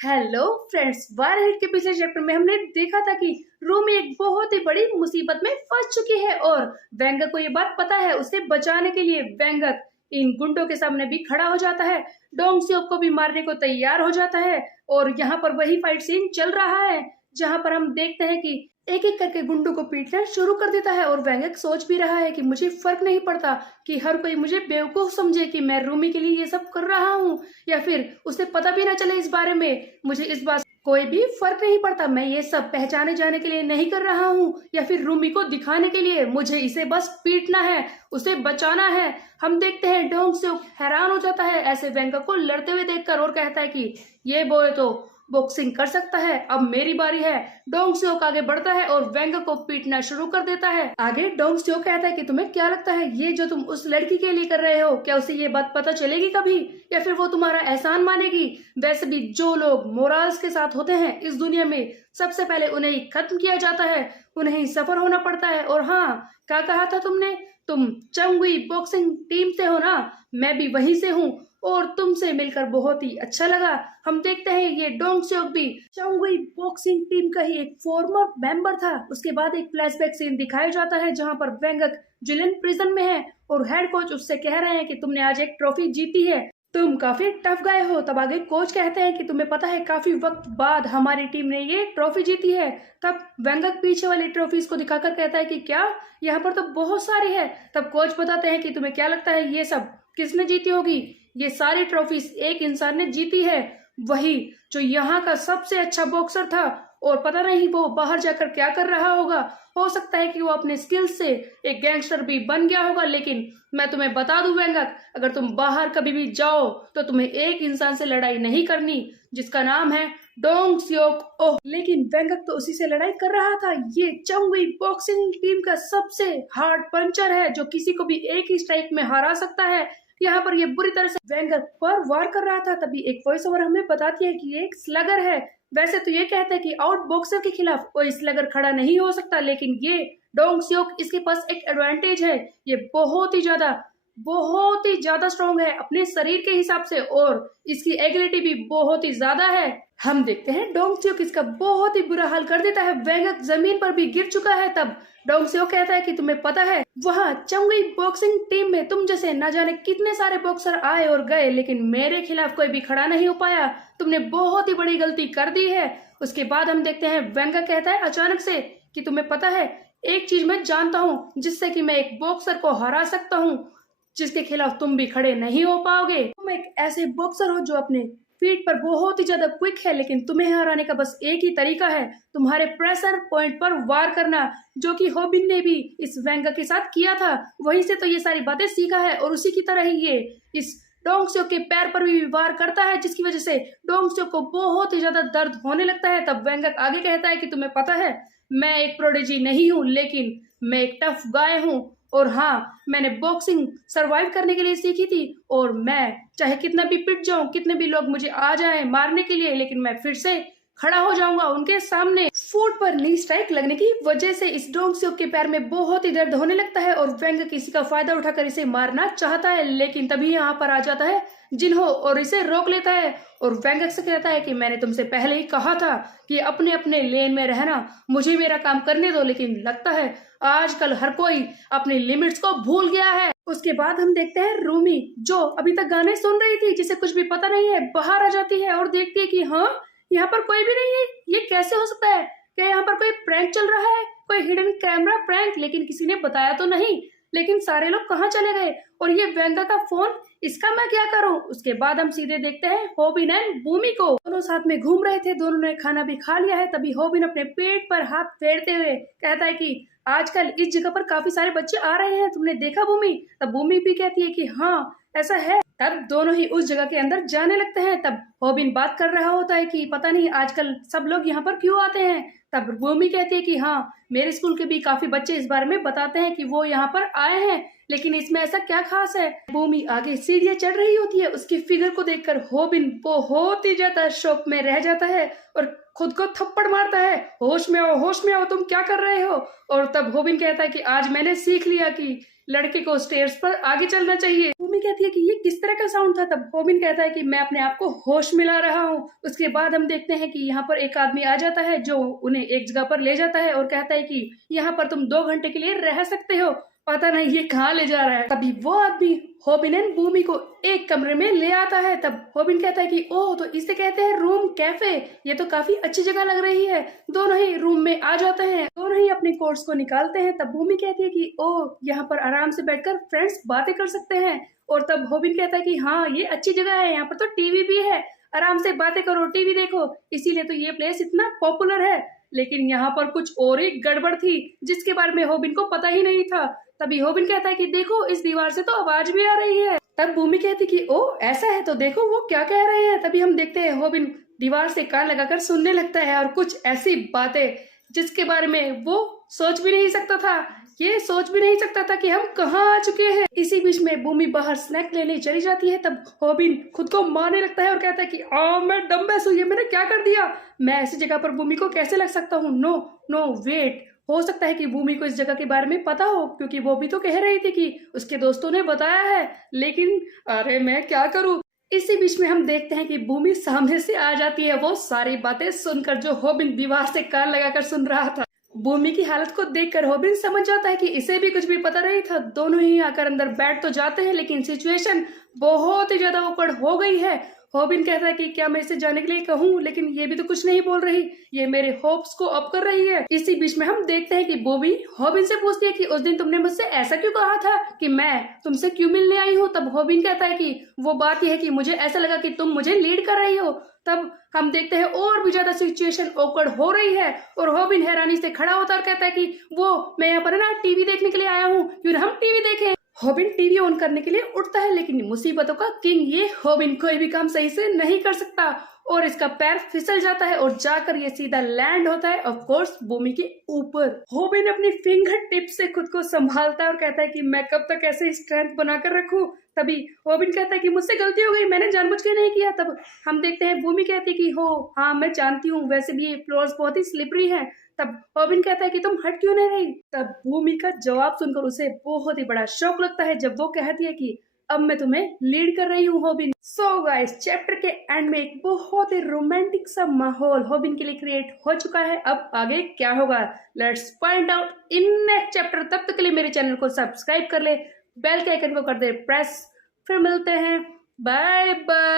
Hello friends, वारहिट के पिछले chapter में हमने देखा था कि रूमी एक बहुत ही बड़ी मुसीबत में फंस चुकी है और वेंगक को ये बात पता है। उसे बचाने के लिए वेंगक इन गुंडों के सामने भी खड़ा हो जाता है, डोंग सियोक को भी मारने को तैयार हो जाता है। और यहाँ पर वही फाइट सीन चल रहा है जहाँ पर हम देखते हैं कि एक एक करके गुंडों को पीटना शुरू कर देता है और वेंगक सोच भी रहा है कि मुझे फर्क नहीं पड़ता कि हर कोई मुझे बेवकूफ समझे कि मैं रूमी के लिए ये सब कर रहा हूँ या फिर उसे पता भी ना चले इस बारे में। मुझे इस बात कोई भी फर्क नहीं पड़ता, मैं ये सब पहचाने जाने के लिए नहीं कर रहा हूँ या फिर रूमी को दिखाने के लिए। मुझे इसे बस पीटना है, उसे बचाना है। हम देखते हैं डोंग सियोक हैरान हो जाता है ऐसे वेंगक को लड़ते हुए देखकर और कहता है कि ये बॉय तो बॉक्सिंग कर सकता है, अब मेरी बारी है। डोंग सियोक आगे बढ़ता है और वेंगक को पीटना शुरू कर देता है। आगे डोंग सियोक कहता है कि तुम्हें क्या लगता है ये जो तुम उस लड़की के लिए कर रहे हो, क्या उसे ये बात पता चलेगी कभी या फिर वो तुम्हारा एहसान मानेगी? वैसे भी जो लोग मोराल्स के साथ होते हैं इस दुनिया में सबसे पहले उन्हें ही खत्म किया जाता है, उन्हें ही सफर होना पड़ता है। और हाँ, क्या कहा था तुमने? तुम चंगुई बॉक्सिंग टीम से हो ना? मैं भी वहीं से हूँ और तुमसे मिलकर बहुत ही अच्छा लगा। हम देखते हैं ये डोंग सियोक भी चंगुई बॉक्सिंग टीम का ही एक फॉर्मर मेंबर था। उसके बाद एक फ्लैशबैक सीन दिखाया जाता है जहां पर वेंगक जिलिन प्रिजन में है और हेड कोच उससे कह रहे हैं कि तुमने आज एक ट्रॉफी जीती है, तुम काफी टफ गए हो। तब आगे कोच कहते हैं कि तुम्हें पता है काफी वक्त बाद हमारी टीम ने ये ट्रॉफी जीती है। तब वेंगक पीछे वाली ट्रॉफीज को दिखाकर कहता है कि क्या, यहाँ पर तो बहुत सारी है। तब कोच बताते हैं कि तुम्हें क्या लगता है ये सब किसने जीती होगी? ये सारी ट्रॉफीज एक इंसान ने जीती है, वही जो यहाँ का सबसे अच्छा बॉक्सर था। और पता नहीं वो बाहर जाकर क्या कर रहा होगा, हो सकता है कि वो अपने स्किल से एक गैंगस्टर भी बन गया होगा। लेकिन मैं तुम्हें बता दूं वेंगक, अगर तुम बाहर कभी भी जाओ तो तुम्हें एक इंसान से लड़ाई नहीं करनी जिसका नाम है डोंग सियोक। ओह, लेकिन वेंगक तो उसी से लड़ाई कर रहा था। ये चंगुई बॉक्सिंग टीम का सबसे हार्ड पंचर है जो किसी को भी एक ही स्ट्राइक में हरा सकता है। यहाँ पर ये बुरी तरह से वेंगक पर वार कर रहा था। तभी एक वॉइस ओवर हमें बताती है कि ये एक स्लगर है। वैसे तो ये कहता है कि आउट बॉक्सर के खिलाफ कोई स्लगर खड़ा नहीं हो सकता, लेकिन ये डोंग सियोक इसके पास एक एडवांटेज है। ये बहुत ही ज्यादा स्ट्रॉन्ग है अपने शरीर के हिसाब से और इसकी एबिलिटी भी बहुत ही ज्यादा है। हम देखते हैं डोंग सियोक इसका बहुत ही बुरा हाल कर देता है। वेंगक जमीन पर भी गिर चुका है। तब डोंग सियोक कहता है कि तुम्हें पता है वहाँ चंगुई बॉक्सिंग टीम में तुम जैसे न जाने कितने सारे बॉक्सर आए और गए, लेकिन मेरे खिलाफ कोई भी खड़ा नहीं हो पाया। तुमने बहुत ही बड़ी गलती कर दी है। उसके बाद हम देखते हैं वेंगक कहता है अचानक से कि तुम्हें पता है एक चीज मैं जानता हूँ जिससे कि मैं एक बॉक्सर को हरा सकता हूँ जिसके खिलाफ तुम भी खड़े नहीं हो पाओगे। तुम एक ऐसे बॉक्सर हो जो अपने फीट पर बहुत ही ज्यादा क्विक है, लेकिन तुम्हें हराने का बस एक ही तरीका है, तुम्हारे प्रेशर पॉइंट पर वार करना, जो कि होबिन ने भी इस वेंगक के साथ किया था। वहीं से तो ये सारी बातें सीखा है और उसी की तरह ही ये इस डोंग सियोक के पैर पर भी वार करता है, जिसकी वजह से डोंग सियोक को बहुत ही ज्यादा दर्द होने लगता है। तब वेंगक आगे कहता है कि तुम्हें पता है मैं एक प्रोडिजी नहीं हूँ, लेकिन मैं एक टफ गाय हूँ और हाँ, मैंने बॉक्सिंग सरवाइव करने के लिए सीखी थी और मैं चाहे कितना भी पिट जाऊं, कितने भी लोग मुझे आ जाएं मारने के लिए, लेकिन मैं फिर से खड़ा हो जाऊंगा उनके सामने। फुट पर नी स्ट्राइक लगने की वजह से इस डोंग सियोक के पैर में बहुत ही दर्द होने लगता है और वेंगक किसी का फायदा उठाकर इसे मारना चाहता है, लेकिन तभी यहाँ पर आ जाता है जिन्हो और इसे रोक लेता है और वेंगक से कहता है कि मैंने तुमसे पहले ही कहा था कि अपने अपने लेन में रहना, मुझे मेरा काम करने दो, लेकिन लगता है आजकल हर कोई अपनी लिमिट्स को भूल गया है। उसके बाद हम देखते हैं रूमी जो अभी तक गाने सुन रही थी, जिसे कुछ भी पता नहीं है, बाहर आ जाती है और देखती है कि हाँ, यहाँ पर कोई भी नहीं है। ये कैसे हो सकता है? क्या यहाँ पर कोई प्रैंक चल रहा है, कोई हिडन कैमरा प्रैंक? लेकिन किसी ने बताया तो नहीं। लेकिन सारे लोग कहाँ चले गए और ये वेंगा का फोन, इसका मैं क्या करूं? उसके बाद हम सीधे देखते हैं होबिन एंड बूमी को। दोनों साथ में घूम रहे थे, दोनों ने खाना भी खा लिया है। तभी होबिन अपने पेट पर हाथ फेरते हुए कहता है कि आजकल इस जगह पर काफी सारे बच्चे आ रहे हैं, तुमने देखा बूमी? तब बूमी भी कहती है कि हाँ ऐसा है। तब दोनों ही उस जगह के अंदर जाने लगते हैं। तब होबिन बात कर रहा होता है कि पता नहीं आजकल सब लोग यहाँ पर क्यों आते हैं। तब बूमी कहती है कि हाँ, मेरे स्कूल के भी काफी बच्चे इस बारे में बताते हैं कि वो यहाँ पर आए हैं, लेकिन इसमें ऐसा क्या खास है। भूमि आगे सीढ़ियां चढ़ रही होती है, उसकी फिगर को देखकर होबिन बहुत ही ज्यादा शॉक में रह जाता है और खुद को थप्पड़ मारता है। होश में आओ, तुम क्या कर रहे हो। और तब होबिन कहता है कि आज मैंने सीख लिया कि लड़के को स्टेयर्स पर आगे चलना चाहिए। भूमि कहती है कि ये किस तरह का साउंड था। तब होबिन कहता है कि मैं अपने आप को होश में ला रहा हूँ। उसके बाद हम देखते हैं कि यहाँ पर एक आदमी आ जाता है जो उन्हें एक जगह पर ले जाता है और कहता है कि यहाँ पर तुम 2 घंटे के लिए रह सकते हो। पता नहीं ये कहाँ ले जा रहा है। तभी वो आदमी होबिन एंड भूमि को एक कमरे में ले आता है। तब होबिन कहता है कि ओह, तो इसे कहते हैं रूम कैफे, ये तो काफी अच्छी जगह लग रही है। दोनों ही रूम में आ जाते हैं, दोनों ही अपने कोट्स को निकालते हैं। तब भूमि कहती है कि ओह, यहाँ पर आराम से बैठकर फ्रेंड्स बातें कर सकते हैं। और तब होबिन कहता है कि हाँ, ये अच्छी जगह है, यहाँ पर तो टीवी भी है, आराम से बातें करो, टीवी देखो, इसीलिए तो ये प्लेस इतना पॉपुलर है। लेकिन यहाँ पर कुछ और ही गड़बड़ थी जिसके बारे में होबिन को पता ही नहीं था। तभी होबिन कहता है कि देखो, इस दीवार से तो आवाज भी आ रही है। तब भूमि कहती कि ओ ऐसा है, तो देखो वो क्या कह रहे हैं। तभी हम देखते हैं होबिन दीवार से कान लगाकर सुनने लगता है और कुछ ऐसी बातें जिसके बारे में वो सोच भी नहीं सकता था। ये सोच भी नहीं सकता था कि हम कहाँ आ चुके हैं। इसी बीच में भूमि बाहर स्नैक लेने चली जाती है। तब होबिन खुद को मारने लगता है और कहता है कि मैं डम्बैस हूँ, ये मैंने क्या कर दिया। मैं ऐसी जगह पर भूमि को कैसे लग सकता हूँ। नो नो वेट, हो सकता है कि भूमि को इस जगह के बारे में पता हो, क्योंकि वो भी तो कह रही थी कि उसके दोस्तों ने बताया है। लेकिन अरे मैं क्या करूँ। इसी बीच में हम देखते हैं कि भूमि सामने से आ जाती है, वो सारी बातें सुनकर जो होबिन दीवार से कान लगाकर सुन रहा था। भूमि की हालत को देखकर होबिन समझ जाता है कि इसे भी कुछ भी पता नहीं था। दोनों ही आकर अंदर बैठ तो जाते हैं, लेकिन सिचुएशन बहुत ही ज्यादा awkward हो गई है। होबिन कहता है कि क्या मैं इसे जाने के लिए कहूँ, लेकिन ये भी तो कुछ नहीं बोल रही, ये मेरे होप्स को अप कर रही है। इसी बीच में हम देखते हैं कि भूमि होबिन से पूछती है कि उस दिन तुमने मुझसे ऐसा क्यों कहा था कि मैं तुमसे क्यों मिलने आई हूँ। तब होबिन कहता है कि वो बात यह है कि मुझे ऐसा लगा कि तुम मुझे लीड कर रही हो। तब हम देखते हैं और भी ज्यादा सिचुएशन awkward हो रही है और होबिन हैरानी से खड़ा होता और कहता है कि वो मैं यहाँ पर ना टीवी देखने के लिए आया हूँ, क्यों ना हम टीवी देखें। होबिन टीवी ऑन करने के लिए उठता है, लेकिन मुसीबतों का किंग ये होबिन कोई भी काम सही से नहीं कर सकता और इसका पैर फिसल जाता है और जाकर ये सीधा लैंड होता है ऑफ कोर्स भूमि के ऊपर। होबिन अपनी फिंगर टिप से खुद को संभालता है और कहता है कि मैं कब तक ऐसे स्ट्रेंथ बनाकर रखूं। तभी होबिन कहता है कि मुझसे गलती हो गई, मैंने जानबूझ के नहीं किया। तब हम देखते हैं भूमि कहती है कि हो हाँ मैं जानती हूँ, वैसे भी ये फ्लोर्स बहुत ही स्लिपरी है। तब होबिन कहता है कि तुम हट क्यों नहीं रही। तब भूमि का जवाब सुनकर उसे बहुत ही बड़ा शौक लगता है जब वो कहती है कि अब मैं तुम्हें लीड कर रही हूँ होबिन। सो गाइस, चैप्टर के एंड में एक बहुत ही रोमांटिक सा माहौल होबिन के लिए क्रिएट हो चुका है। अब आगे क्या होगा, let's find out in next chapter. तब तक के लिए मेरे चैनल को सब्सक्राइब कर ले, बेल के आइकन को कर दे प्रेस। फिर मिलते हैं, बाय बाय।